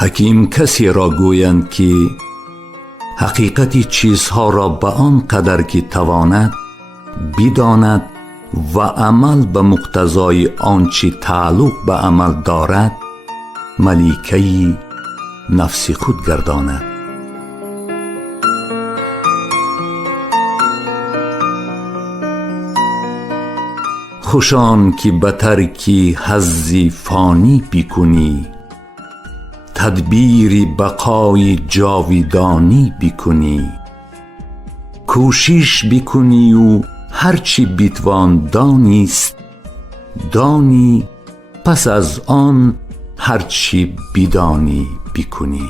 حکیم کسی را گویند که حقیقت چیزها را به آن قدر که تواند بداند و عمل به مقتضای آنچه تعلق به عمل دارد ملیکه نفس خود گرداند. خوشان که به ترک حظ فانی بکنی، تدبیر بقای جاودانی بکنی، کوشش بکنی و هرچی بتوان دانست دانی، پس از آن هرچی بدانی بکنی.